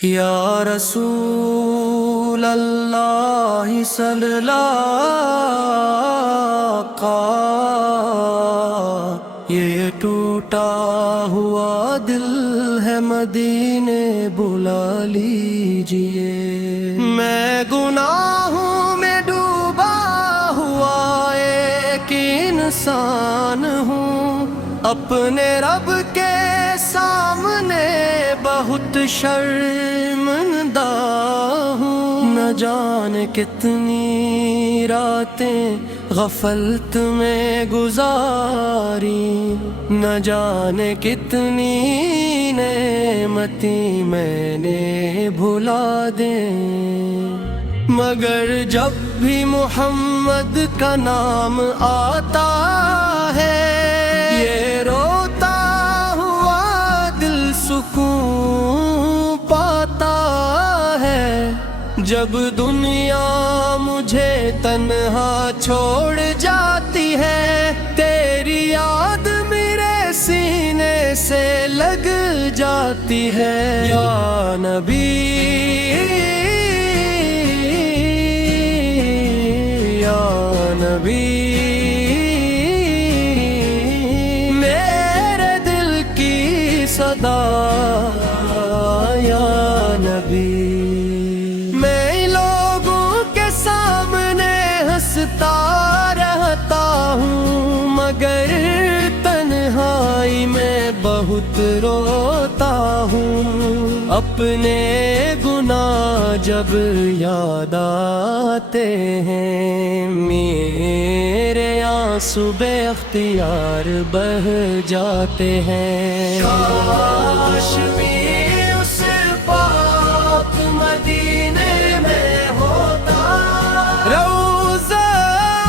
یا رسول اللہ صلی اللہ یہ ٹوٹا ہوا دل ہے مدینے بلا لیجئے۔ میں گناہوں میں ڈوبا ہوا ایک انسان ہوں، اپنے رب کے سامنے بہت شرمندہ ہوں۔ نہ جانے کتنی راتیں غفلت میں گزاری، نہ جانے کتنی نعمتیں میں نے بھلا دیں، مگر جب بھی محمد کا نام آتا ہے یہ روتا ہوا دل سکون پاتا ہے۔ جب دنیا مجھے تنہا چھوڑ جاتی ہے، تیری یاد میرے سینے سے لگ جاتی ہے۔ یا نبی یا نبی میرے دل کی صدا، یا نبی میں لوگوں کے سامنے ہنستا رہتا ہوں، مگر تنہائی میں بہت روتا ہوں۔ اپنے گناہ جب یاد آتے ہیں، میرے آنسو بے اختیار بہ جاتے ہیں۔ کاش بھی اس پاک مدینے میں ہوتا، روضہ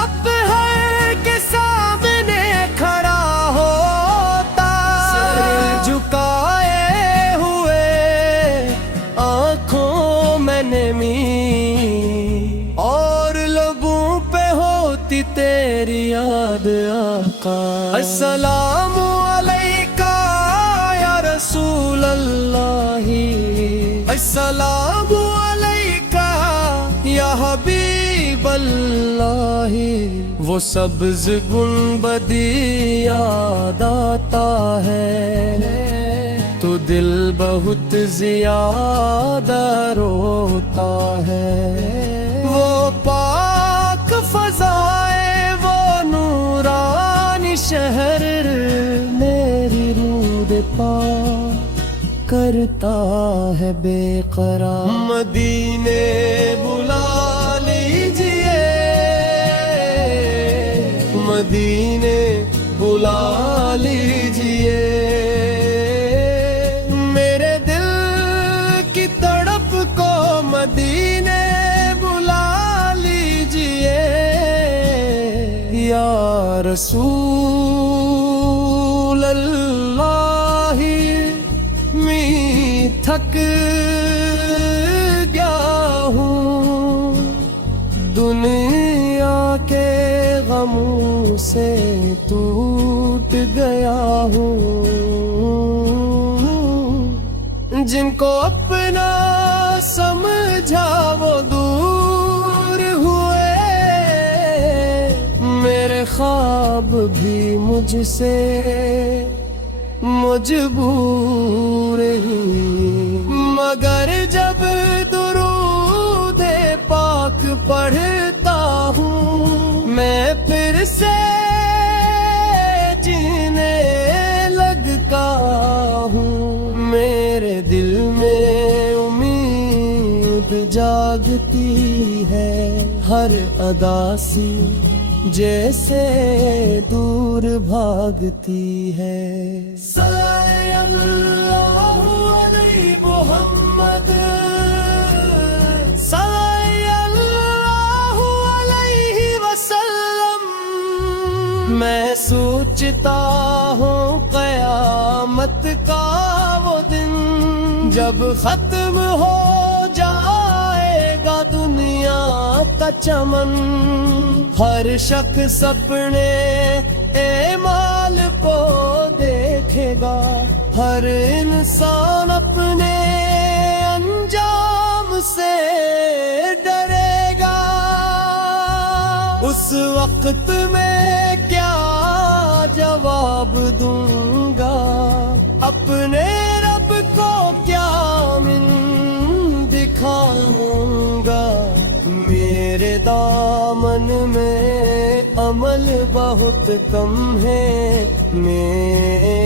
اطہر کے سامنے کھڑا ہوتا، سر جھکائے ہوئے آنکھوں میں نمی، اور لبوں پہ ہوتی تیری یاد آقا۔ السلام علیکہ یا رسول اللہ، السلام علیکہ یا حبیب اللہ۔ وہ سبز گنبدی یاد آتا ہے تو دل بہت زیادہ روتا ہے۔ وہ پاک فضائے، وہ نورانی شہر میری روح پا کرتا ہے بے قرار۔ مدینے بلا لیجئے، مدینے بلا لیجئے، میرے دل کی تڑپ کو مدینے بلا لیجئے۔ یا رسول اللہ میں تھک گیا ہوں، دنیا کے غموں سے ٹوٹ گیا ہوں، جن کو اپنا سمجھا وہ دور ہوئے، میرے خواب بھی مجھ سے مجبور ہی، مگر جب درود پاک پڑھتا ہوں میں پھر سے جینے لگتا ہوں۔ میرے دل میں امید جاگتی ہے، ہر ادا سی جیسے دور بھاگتی ہے۔ صلی اللہ علیہ محمد، صلی اللہ علیہ وسلم۔ میں سوچتا ہوں قیامت کا وہ دن، جب ختم ہو جائے گا دنیا کا چمن، ہر شخص اپنے اعمال کو دیکھے گا، ہر انسان اپنے اس وقت میں کیا جواب دوں گا، اپنے رب کو کیا من دکھاؤں گا، میرے دامن میں عمل بہت کم ہے، میرے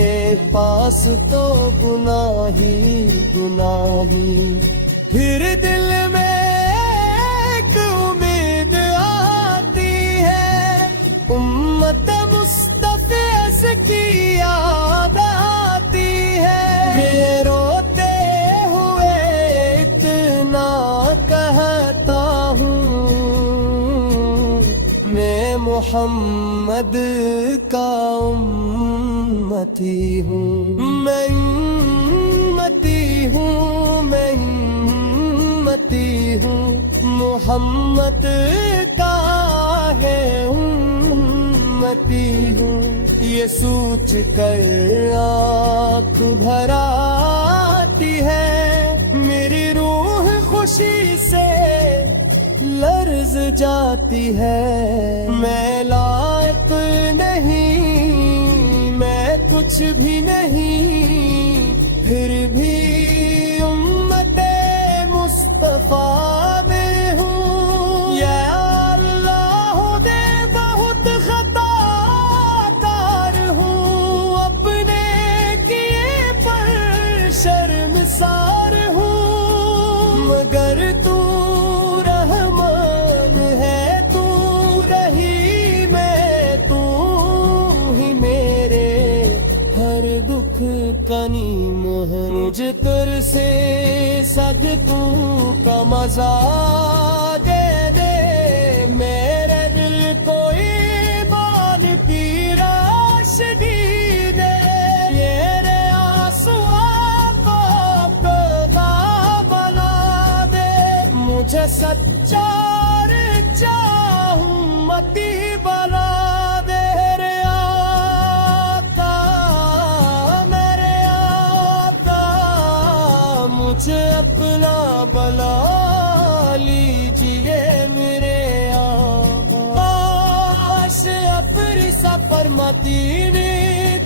پاس تو گناہ ہی گناہ ہی۔ پھر دل میں ایک امید آتی ہے، امت مصطفی کی یاد آتی ہے، یہ روتے ہوئے اتنا کہتا ہوں، میں محمد کا امتی ہوں، میں امتی ہوں، میں امتی ہوں، محمد کا ہے امتی ہوں۔ یہ سوچ کر آنکھ بھر آتی ہے، میری روح خوشی سے لرز جاتی ہے، میں لائق نہیں، میں کچھ بھی نہیں، پھر بھی امت مصطفیٰ میں ہوں، یا اللہ دے بہت خطا کار ہوں، اپنے کیے پر شرمسار ہوں، مگر تو رحمان ہے، تو رحیم ہے، تو ہی میرے ہر دکھ کا نیم ہے، مجھ پر سے صدقوں کا مزہ دے دے، میرے دل کو ایمان کی روشنی دے، میرے آنسو کو پیدا بنا دے، مجھے سچا چاہوں متی بنا دے، رے آقا میرے آقا، مجھے اپنا بنا لیجئے میرے آقا، کاش اپنی سفر مدینے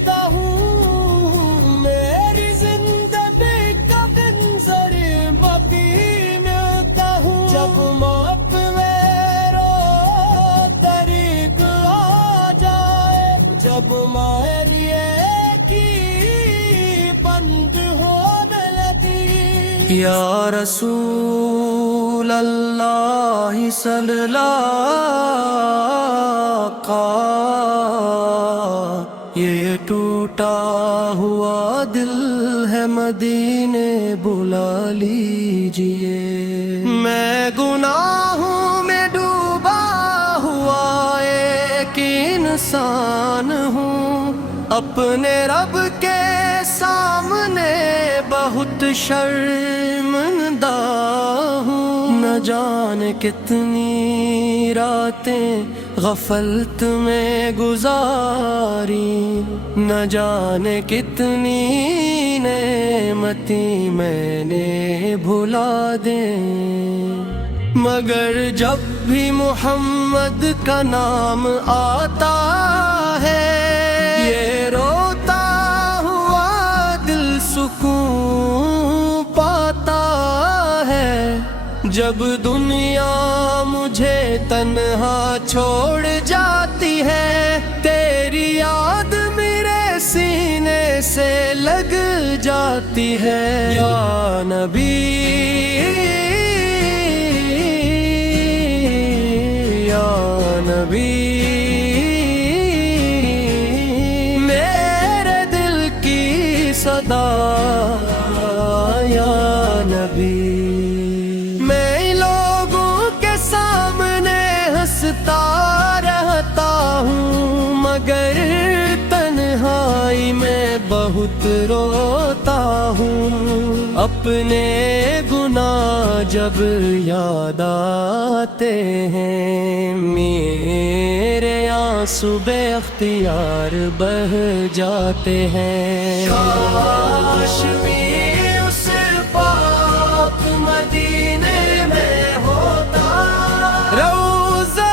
کا ہوں، میری زندگی کا منظر مدینے کا ہوں، جب موت میرا طریق آ جائے، جب میری کی بند ہونے لگی، یا رسول اللہ صلی اللہ کا، یہ ٹوٹا ہوا دل ہے مدینے بلا لیجئے، میں گناہوں میں ڈوبا ہوا ایک انسان ہوں، اپنے رب کے سامنے بہت شرمندہ ہوں، نہ جانے کتنی راتیں غفلت میں گزاری، نہ جانے کتنی نعمتیں میں نے بھلا دیں، مگر جب بھی محمد کا نام آتا ہے، یہ روتا ہوا دل سکون پاتا ہے، جب دنیا مجھے تنہا چھوڑ جاتی ہے، تیری یاد میرے سینے سے لگ جاتی ہے، یا نبی یا نبی، میرے دل کی صدا یا نبی، میں لوگوں کے سامنے ہنستا رہتا ہوں، مگر تنہائی میں بہت روتا ہوں، اپنے گناہ جب یاد آتے ہیں، میرے آنسو بے اختیار بہہ جاتے ہیں، کاش بھی اس پاک مدینے میں ہوتا، روزہ